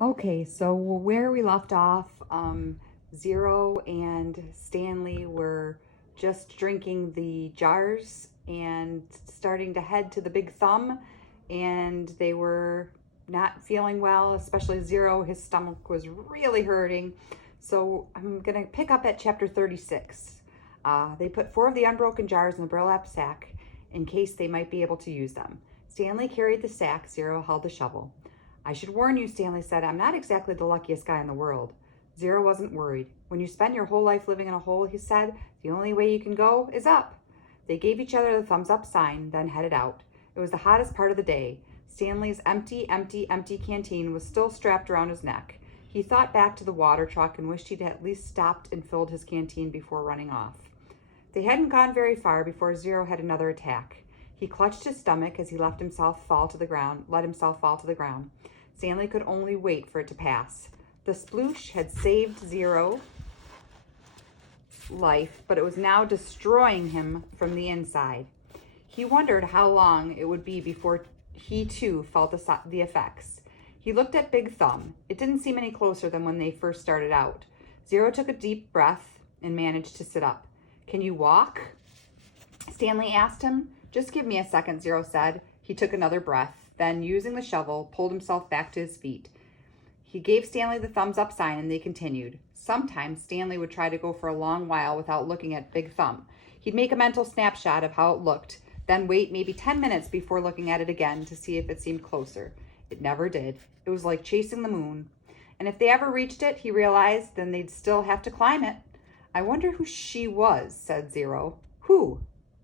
Okay, so where we left off, Zero and Stanley were just drinking the jars and starting to head to the Big Thumb, and they were not feeling well, especially Zero. His stomach was really hurting. So I'm going to pick up at chapter 36. They put 4 of the unbroken jars in the burlap sack in case they might be able to use them. Stanley carried the sack, Zero held the shovel. I should warn you, Stanley said, I'm not exactly the luckiest guy in the world. Zero wasn't worried. When you spend your whole life living in a hole, he said, the only way you can go is up. They gave each other the thumbs up sign, then headed out. It was the hottest part of the day. Stanley's empty canteen was still strapped around his neck. He thought back to the water truck and wished he'd at least stopped and filled his canteen before running off. They hadn't gone very far before Zero had another attack. He clutched his stomach as he let himself fall to the ground. Stanley could only wait for it to pass. The sploosh had saved Zero's life, but it was now destroying him from the inside. He wondered how long it would be before he too felt the effects. He looked at Big Thumb. It didn't seem any closer than when they first started out. Zero took a deep breath and managed to sit up. Can you walk? Stanley asked him. Just give me a second, Zero said. He took another breath, then, using the shovel, pulled himself back to his feet. He gave Stanley the thumbs up sign and they continued. Sometimes Stanley would try to go for a long while without looking at Big Thumb. He'd make a mental snapshot of how it looked, then wait maybe 10 minutes before looking at it again to see if it seemed closer. It never did. It was like chasing the moon. And if they ever reached it, he realized, then they'd still have to climb it. I wonder who she was, said Zero. Who?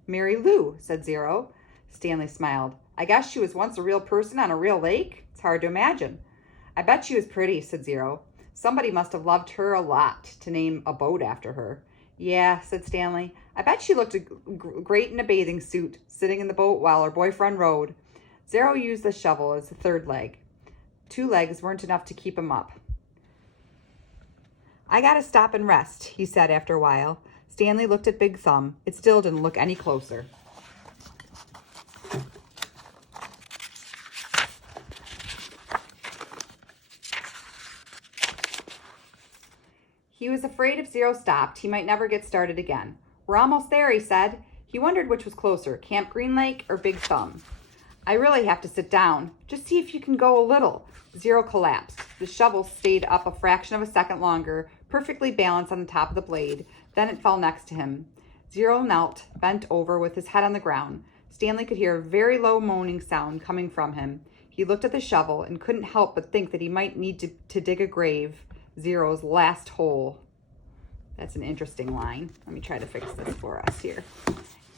Mary Lou, said Zero. Stanley smiled. I guess she was once a real person on a real lake? It's hard to imagine. I bet she was pretty, said Zero. Somebody must have loved her a lot to name a boat after her. Yeah, said Stanley. I bet she looked great in a bathing suit, sitting in the boat while her boyfriend rowed. Zero used the shovel as the third leg. 2 legs weren't enough to keep him up. I gotta stop and rest, he said after a while. Stanley looked at Big Thumb. It still didn't look any closer. He was afraid if Zero stopped, he might never get started again. We're almost there, he said. He wondered which was closer, Camp Green Lake or Big Thumb. I really have to sit down. Just see if you can go a little. Zero collapsed. The shovel stayed up a fraction of a second longer, perfectly balanced on the top of the blade. Then it fell next to him. Zero knelt, bent over with his head on the ground. Stanley could hear a very low moaning sound coming from him. He looked at the shovel and couldn't help but think that he might need to dig a grave. Zero's last hole. That's an interesting line. Let me try to fix this for us here.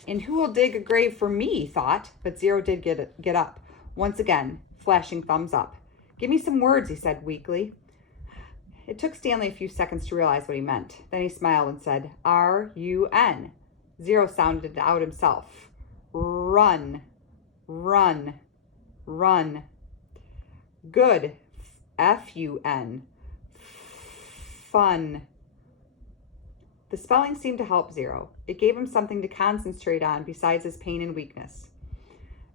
And who will dig a grave for me, he thought, but Zero did get up. Once again, flashing thumbs up. Give me some words, he said weakly. It took Stanley a few seconds to realize what he meant. Then he smiled and said, R-U-N. Zero sounded it out himself. Run, run, run. Good, F-U-N. Fun. The spelling seemed to help Zero. It gave him something to concentrate on besides his pain and weakness.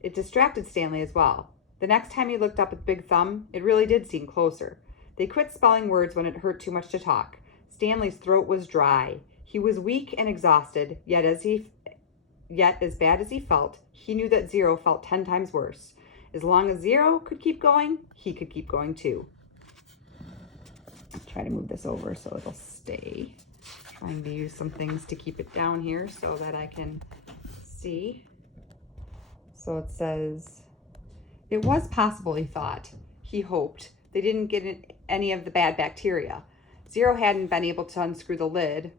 It distracted Stanley as well. The next time he looked up at Big Thumb, it really did seem closer. They quit spelling words when it hurt too much to talk. Stanley's throat was dry. He was weak and exhausted, yet as bad as he felt, he knew that Zero felt 10 times worse. As long as Zero could keep going, he could keep going too. I'll try to move this over so it'll stay. Trying to use some things to keep it down here so that I can see. So it says, it was possible, he thought. He hoped. They didn't get any of the bad bacteria. Zero hadn't been able to unscrew the lid.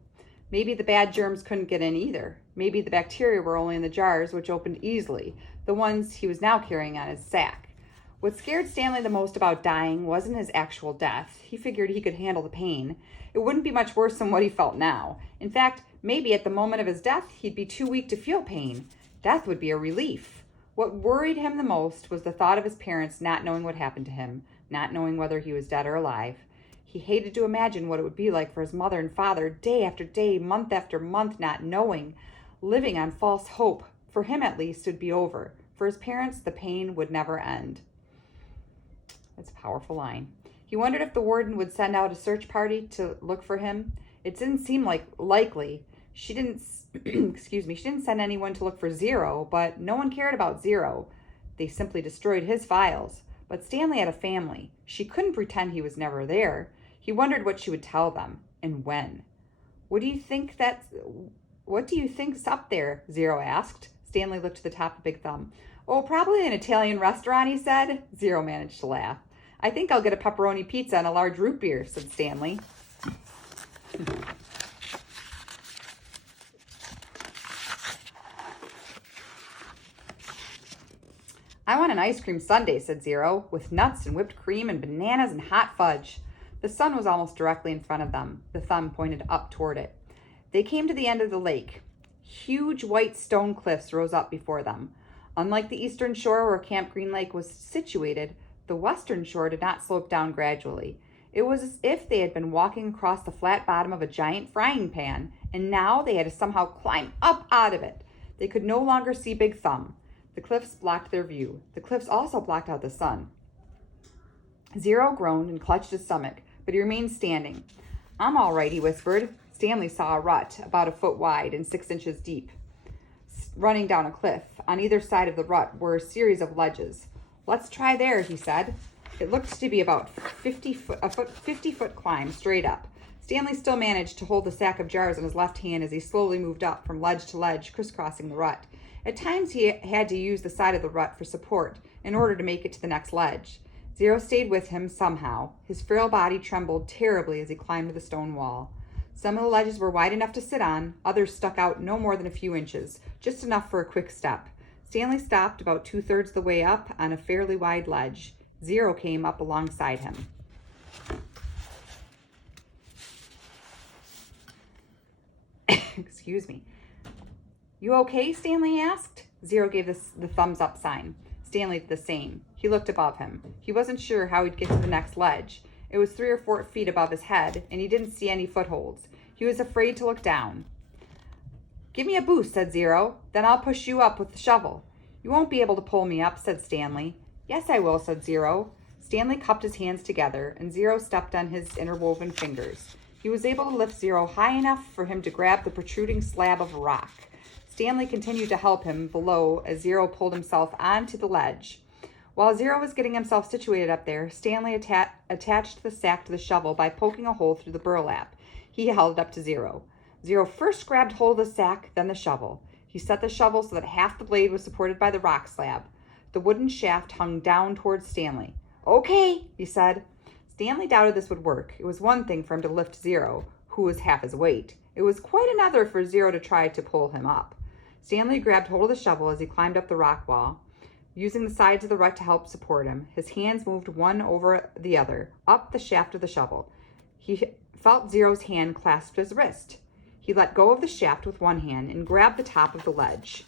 Maybe the bad germs couldn't get in either. Maybe the bacteria were only in the jars, which opened easily, the ones he was now carrying on his sack. What scared Stanley the most about dying wasn't his actual death. He figured he could handle the pain. It wouldn't be much worse than what he felt now. In fact, maybe at the moment of his death, he'd be too weak to feel pain. Death would be a relief. What worried him the most was the thought of his parents not knowing what happened to him, not knowing whether he was dead or alive. He hated to imagine what it would be like for his mother and father, day after day, month after month, not knowing, living on false hope. For him, at least, it would be over. For his parents, the pain would never end. That's a powerful line. He wondered if the warden would send out a search party to look for him. It didn't seem likely. She didn't, excuse me, she didn't send anyone to look for Zero, but no one cared about Zero. They simply destroyed his files. But Stanley had a family. She couldn't pretend he was never there. He wondered what she would tell them, and when. What do you think's up there? Zero asked. Stanley looked to the top of Big Thumb. Oh, probably an Italian restaurant, he said. Zero managed to laugh. I think I'll get a pepperoni pizza and a large root beer, said Stanley. I want an ice cream sundae, said Zero, with nuts and whipped cream and bananas and hot fudge. The sun was almost directly in front of them. The thumb pointed up toward it. They came to the end of the lake. Huge white stone cliffs rose up before them. Unlike the eastern shore where Camp Green Lake was situated, the western shore did not slope down gradually. It was as if they had been walking across the flat bottom of a giant frying pan, and now they had to somehow climb up out of it. They could no longer see Big Thumb. The cliffs blocked their view. The cliffs also blocked out the sun. Zero groaned and clutched his stomach, but he remained standing. I'm all right, he whispered. Stanley saw a rut about a foot wide and 6 inches deep, running down a cliff. On either side of the rut were a series of ledges. Let's try there, he said. It looked to be about a 50-foot climb straight up. Stanley still managed to hold the sack of jars in his left hand as he slowly moved up from ledge to ledge, crisscrossing the rut. At times he had to use the side of the rut for support in order to make it to the next ledge. Zero stayed with him somehow. His frail body trembled terribly as he climbed the stone wall. Some of the ledges were wide enough to sit on, others stuck out no more than a few inches, just enough for a quick step. Stanley stopped about 2/3 the way up on a fairly wide ledge. Zero came up alongside him. Excuse me. You okay? Stanley asked. Zero gave the thumbs up sign. Stanley did the same. He looked above him. He wasn't sure how he'd get to the next ledge. It was 3 or 4 feet above his head, and he didn't see any footholds. He was afraid to look down. Give me a boost, said Zero. Then I'll push you up with the shovel. You won't be able to pull me up, said Stanley. Yes, I will, said Zero. Stanley cupped his hands together, and Zero stepped on his interwoven fingers. He was able to lift Zero high enough for him to grab the protruding slab of rock. Stanley continued to help him below as Zero pulled himself onto the ledge. While Zero was getting himself situated up there, Stanley attached the sack to the shovel by poking a hole through the burlap. He held it up to Zero. Zero first grabbed hold of the sack, then the shovel. He set the shovel so that half the blade was supported by the rock slab. The wooden shaft hung down towards Stanley. Okay, he said. Stanley doubted this would work. It was one thing for him to lift Zero, who was half his weight. It was quite another for Zero to try to pull him up. Stanley grabbed hold of the shovel as he climbed up the rock wall, using the sides of the rut to help support him. His hands moved one over the other, up the shaft of the shovel. He felt Zero's hand clasped his wrist. He let go of the shaft with one hand and grabbed the top of the ledge.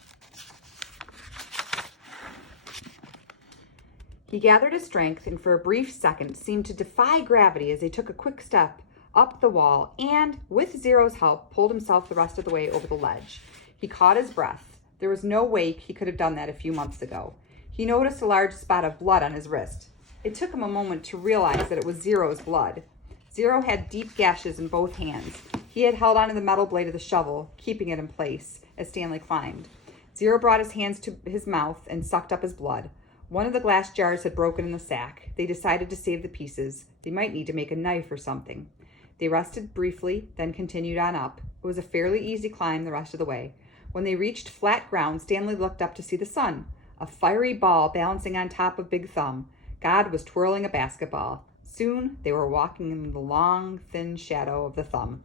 He gathered his strength and for a brief second seemed to defy gravity as he took a quick step up the wall and, with Zero's help, pulled himself the rest of the way over the ledge. He caught his breath. There was no way he could have done that a few months ago. He noticed a large spot of blood on his wrist. It took him a moment to realize that it was Zero's blood. Zero had deep gashes in both hands. He had held onto the metal blade of the shovel, keeping it in place as Stanley climbed. Zero brought his hands to his mouth and sucked up his blood. One of the glass jars had broken in the sack. They decided to save the pieces. They might need to make a knife or something. They rested briefly, then continued on up. It was a fairly easy climb the rest of the way. When they reached flat ground, Stanley looked up to see the sun, a fiery ball balancing on top of Big Thumb. God was twirling a basketball. Soon they were walking in the long, thin shadow of the thumb.